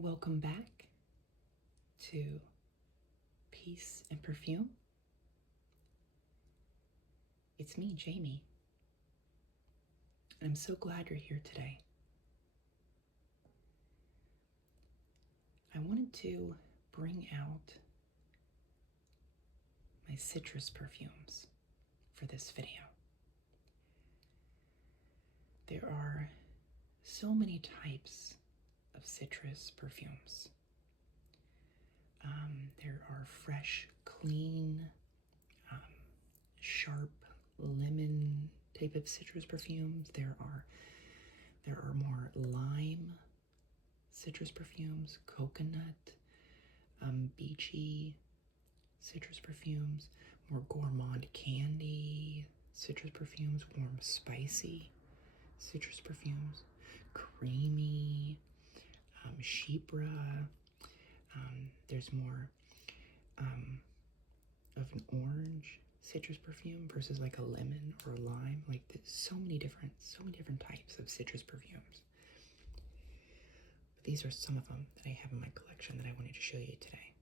Welcome back to Peace and Perfume. It's me, Jamie, and I'm so glad you're here today. I wanted to bring out my citrus perfumes for this video. There are so many types of citrus perfumes. There are fresh, clean, sharp lemon type of citrus perfumes. There are more lime citrus perfumes, coconut, beachy citrus perfumes, more gourmand candy citrus perfumes, warm spicy citrus perfumes, creamy, chypres. There's more of an orange citrus perfume versus like a lemon or a lime. Like there's so many different types of citrus perfumes. But these are some of them that I have in my collection that I wanted to show you today.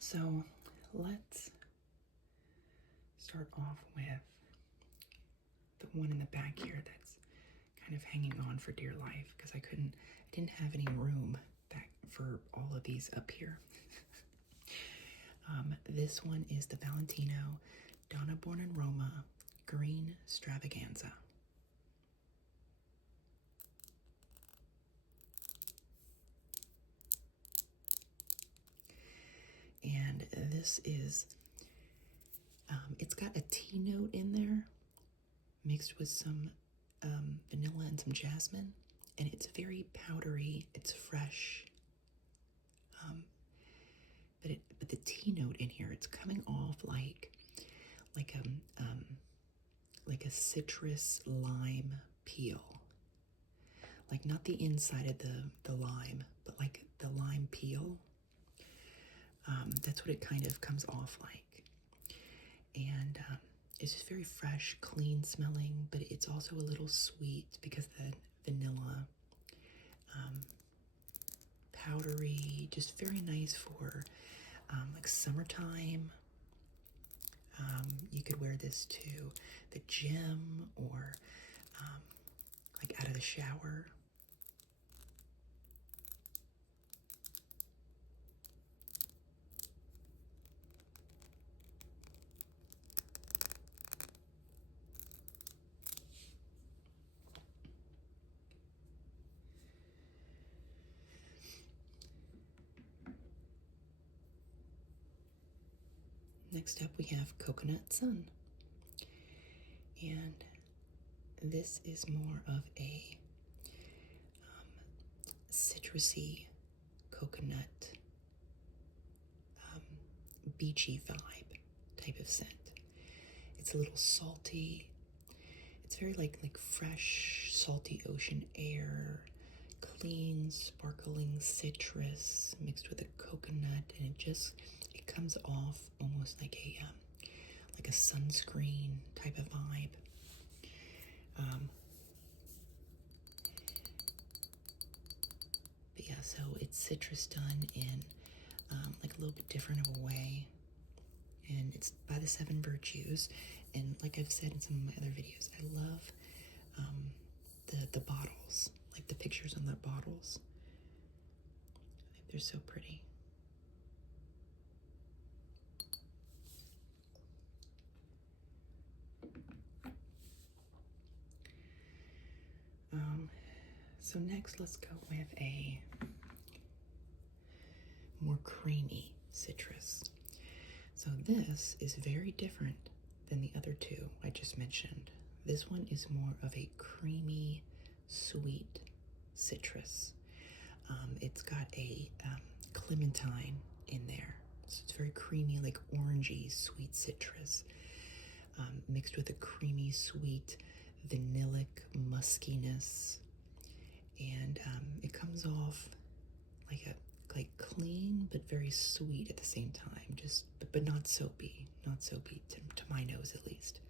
So let's start off with the one in the back here that's kind of hanging on for dear life because I didn't have any room back for all of these up here. This one is the Valentino Donna Born in Roma Green Stravaganza. And this is, it's got a tea note in there mixed with some vanilla and some jasmine, and it's very powdery, it's fresh, but the tea note in here, it's coming off like a citrus lime peel, like not the inside of the lime, but like the lime peel. That's what it kind of comes off like, and it's just very fresh, clean smelling, but it's also a little sweet because the vanilla, powdery, just very nice for like summertime. You could wear this to the gym or like out of the shower. Next up we have Coconut Sun, and this is more of a citrusy coconut, beachy vibe type of scent. It's a little salty. It's very like fresh, salty ocean air, clean, sparkling citrus mixed with a coconut, and it comes off almost like a sunscreen type of vibe. But yeah, so it's citrus done in like a little bit different of a way, and it's by the 7 Virtues. And like I've said in some of my other videos, I love the bottles, like the pictures on the bottles. I think they're so pretty. So next, let's go with a more creamy citrus. So this is very different than the other two I just mentioned. This one is more of a creamy, sweet citrus. It's got a clementine in there. So it's very creamy, like orangey, sweet citrus, mixed with a creamy, sweet, vanillic muskiness. And it comes off like clean but very sweet at the same time, just but not soapy to my nose at least.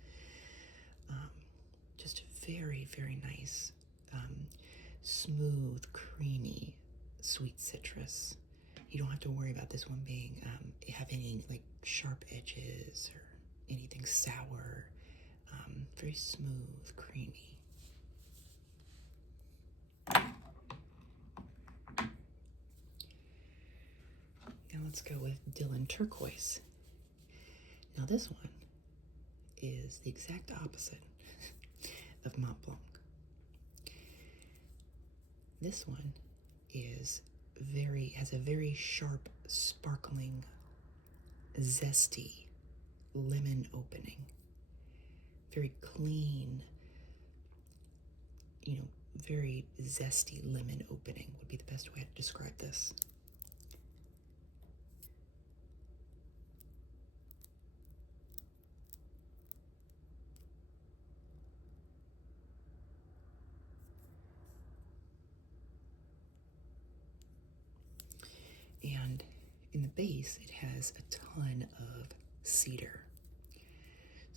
Just very, very nice, smooth, creamy, sweet citrus. You don't have to worry about this one being having any like sharp edges or anything sour. Very smooth, creamy. Now let's go with Dylan Turquoise. Now this one is the exact opposite of Mont Blanc. This one has a very sharp, sparkling, zesty lemon opening. Very clean, very zesty lemon opening would be the best way to describe this. And in the base, it has a ton of cedar.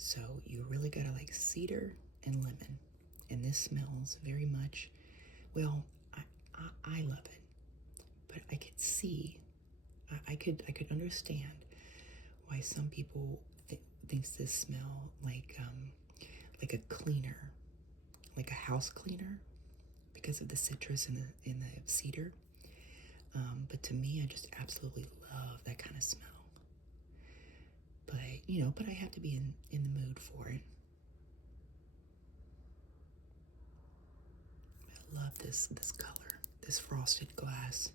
So you really gotta like cedar and lemon. And this smells very much, well, I love it. But I could see, I could understand why some people thinks this smell like a cleaner, like a house cleaner, because of the citrus and the cedar. But to me, I just absolutely love that kind of smell. But I have to be in the mood for it. I love this color, this frosted glass.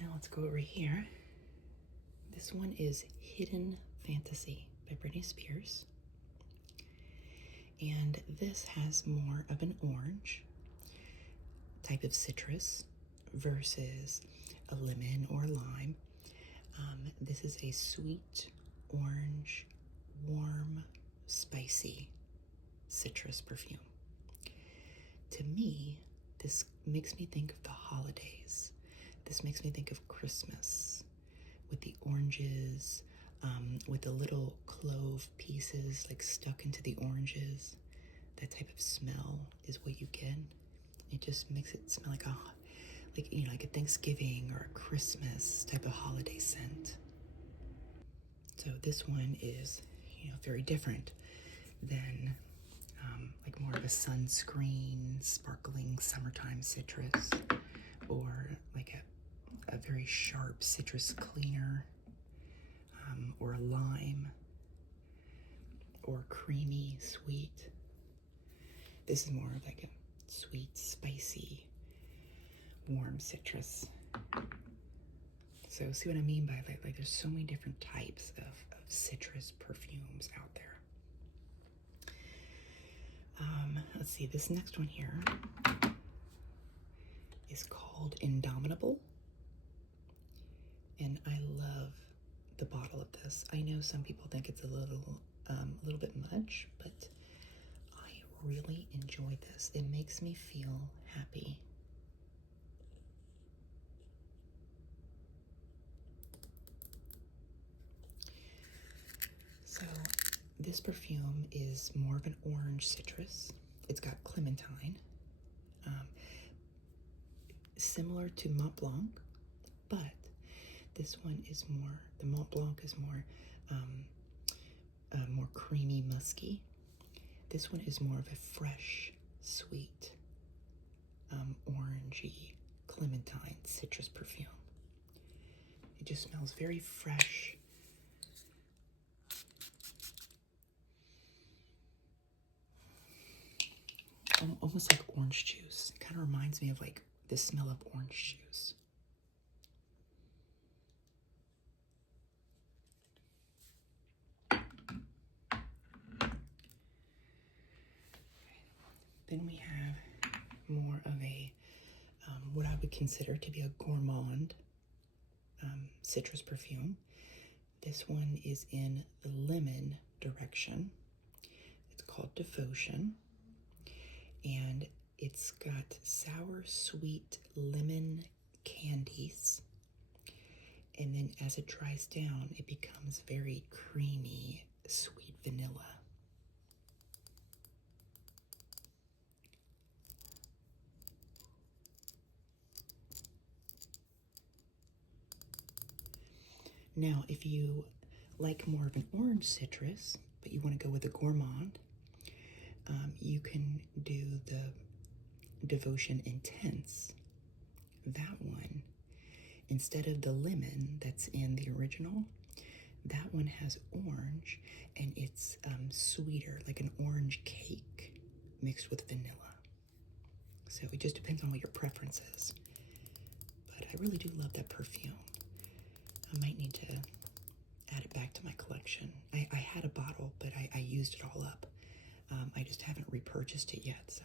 Now let's go over here. This one is Hidden Fantasy by Britney Spears. And this has more of an orange type of citrus versus a lemon or lime. This is a sweet orange, warm, spicy citrus perfume. To me, this makes me think of the holidays. This makes me think of Christmas with the oranges, with the little clove pieces like stuck into the oranges. That type of smell is what you get. It just makes it smell like a Thanksgiving or a Christmas type of holiday scent. So this one is, very different than like more of a sunscreen, sparkling summertime citrus, or like a very sharp citrus cleaner, or a lime, or creamy, sweet. This is more of like a sweet, spicy, warm citrus. So see what I mean by like there's so many different types of citrus perfumes out there. Let's see, this next one here is called Indomitable. And I love the bottle of this. I know some people think it's a little bit much, but I really enjoy this. It makes me feel happy. So this perfume is more of an orange citrus. It's got clementine, similar to Mont Blanc, but this one is more, the Mont Blanc is more creamy, musky. This one is more of a fresh, sweet, orangey, clementine citrus perfume. It just smells very fresh. Almost like orange juice. It kind of reminds me of like the smell of orange juice. Then we have more of a, what I would consider to be a gourmand citrus perfume. This one is in the lemon direction. It's called Devotion. And it's got sour, sweet lemon candies. And then as it dries down, it becomes very creamy, sweet vanilla. Now, if you like more of an orange citrus, but you want to go with a Gourmand, you can do the Devotion Intense. That one, instead of the lemon that's in the original, that one has orange, and it's sweeter, like an orange cake mixed with vanilla. So it just depends on what your preference is. But I really do love that perfume. I might need to add it back to my collection. I had a bottle, but I used it all up. I just haven't repurchased it yet, so.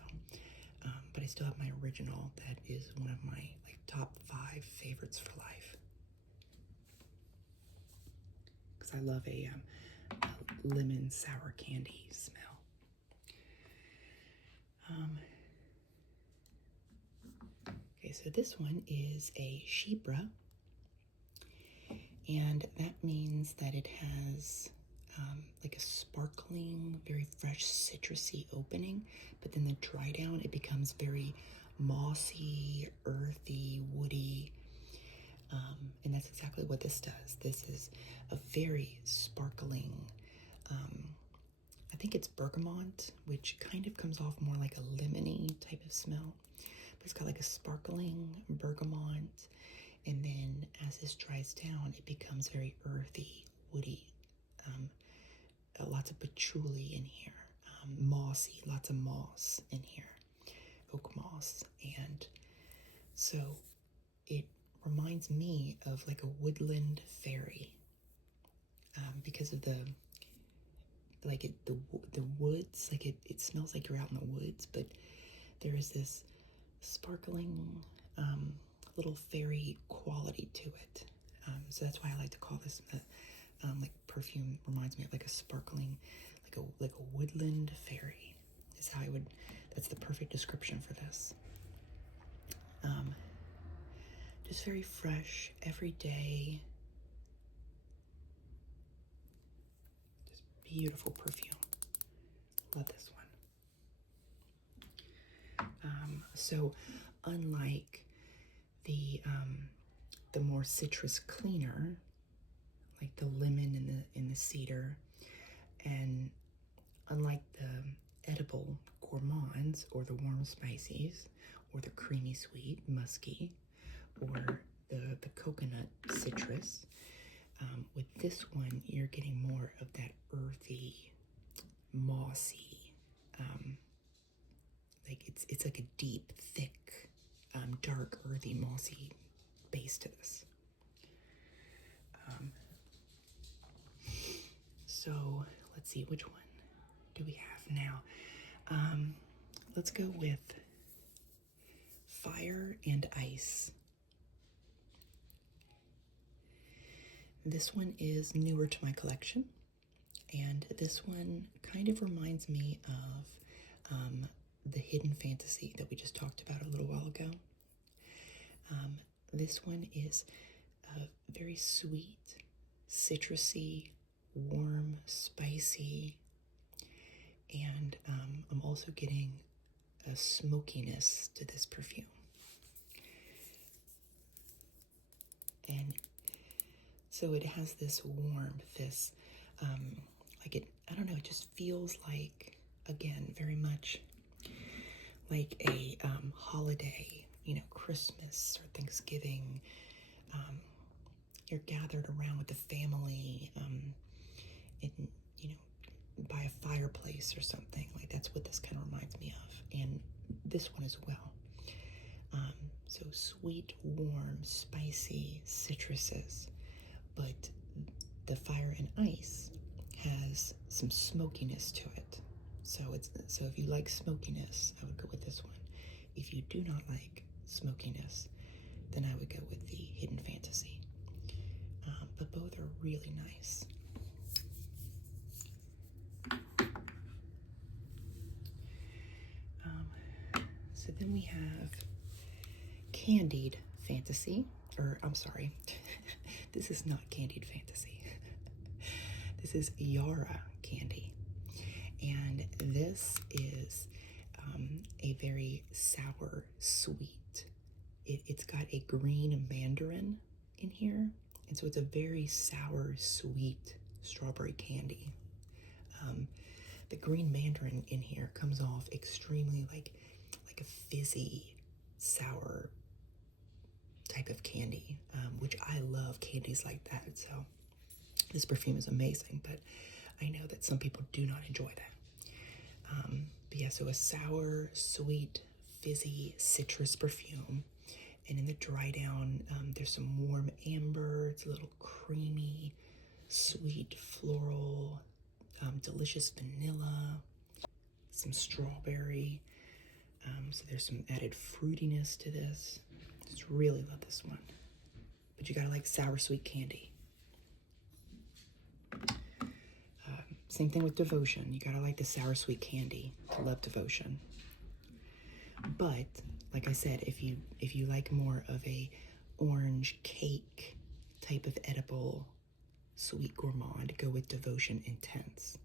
But I still have my original. That is one of my top 5 favorites for life. Because I love a lemon sour candy smell. Okay, so this one is a chypres, and that means that it has like a sparkling, very fresh, citrusy opening, but then the dry down, it becomes very mossy, earthy, woody, and that's exactly what this does. This is a very sparkling, I think it's bergamot, which kind of comes off more like a lemony type of smell, but it's got like a sparkling bergamot, and then as this dries down, it becomes very earthy, woody, lots of patchouli in here, mossy, lots of moss in here, oak moss, and so it reminds me of like a woodland fairy, because of the woods, like it smells like you're out in the woods, but there is this sparkling little fairy quality to it. So that's why I like to call this like perfume reminds me of like a sparkling, like a woodland fairy is how I would, that's the perfect description for this. Just very fresh, every day. Just beautiful perfume. Love this one. So unlike the more citrus cleaner, like the lemon and the cedar, and unlike the edible gourmands or the warm spices or the creamy sweet musky or the coconut citrus, with this one you're getting more of that earthy, mossy, like it's like a deep, thick, dark, earthy, mossy base to this. So let's see, which one do we have now? Let's go with Fire and Ice. This one is newer to my collection, and this one kind of reminds me of the Hidden Fantasy that we just talked about a little while ago. This one is very sweet, citrusy, warm, spicy, and I'm also getting a smokiness to this perfume. And so it has this warmth, this, like I don't know, it just feels like, again, very much like a holiday, Christmas or Thanksgiving. You're gathered around with the family, by a fireplace or something. Like that's what this kind of reminds me of, and this one as well. So sweet, warm, spicy citruses, but the Fire and Ice has some smokiness to it. So if you like smokiness, I would go with this one. If you do not like smokiness, then I would go with the Hidden Fantasy. But both are really nice. So then we have Candied Fantasy, or I'm sorry, This is not Candied Fantasy. This is Yara Candy. And this is a very sour sweet. It's got a green mandarin in here. And so it's a very sour, sweet strawberry candy. The green mandarin in here comes off extremely like a fizzy, sour type of candy, which I love candies like that. So this perfume is amazing, but I know that some people do not enjoy that. But yeah, so a sour, sweet, fizzy citrus perfume. And in the dry down, there's some warm amber. It's a little creamy, sweet, floral, delicious vanilla, some strawberry. So there's some added fruitiness to this. Just really love this one. But you gotta like sour sweet candy. Same thing with Devotion. You gotta like the sour sweet candy to love Devotion. But like I said, if you like more of a orange cake type of edible sweet gourmand, go with Devotion Intense.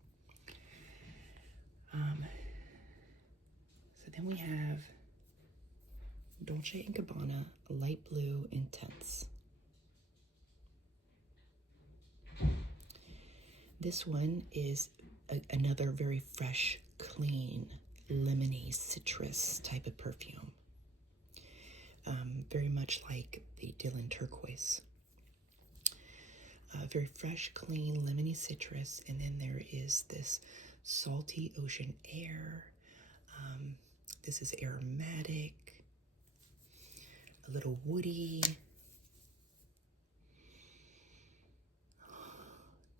So then we have Dolce & Gabbana Light Blue Intense. This one is another very fresh, clean, lemony, citrus type of perfume. Very much like the Dylan Turquoise. Very fresh, clean, lemony citrus, and then there is this salty ocean air. This is aromatic, a little woody.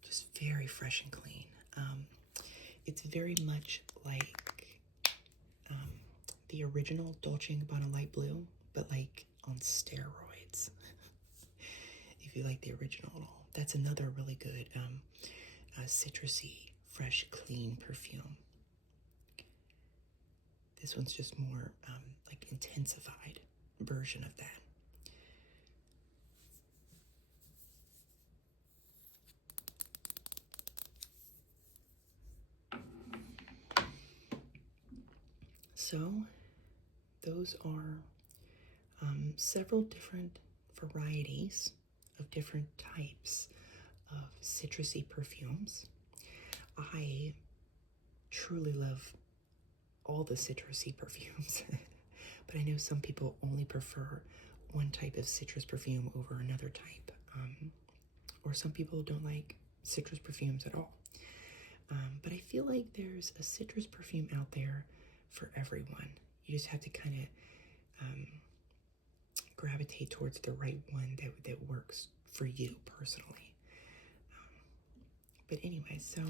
Just very fresh and clean. It's very much like the original Dolce & Gabbana Light Blue, but like on steroids. If you like the original at all. That's another really good citrusy, fresh, clean perfume. This one's just more like intensified version of that. So those are several different varieties of different types of citrusy perfumes. I truly love all the citrusy perfumes, but I know some people only prefer one type of citrus perfume over another type, or some people don't like citrus perfumes at all. But I feel like there's a citrus perfume out there for everyone. You just have to kind of gravitate towards the right one that works for you personally. But anyway, so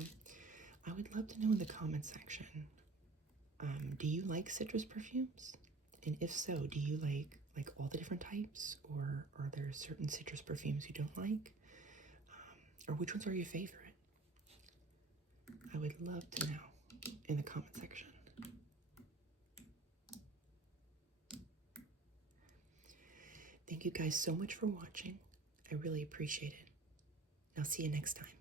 I would love to know in the comment section, do you like citrus perfumes? And if so, do you like all the different types, or are there certain citrus perfumes you don't like? Or which ones are your favorite? I would love to know in the comment section. Thank you guys so much for watching. I really appreciate it. And I'll see you next time.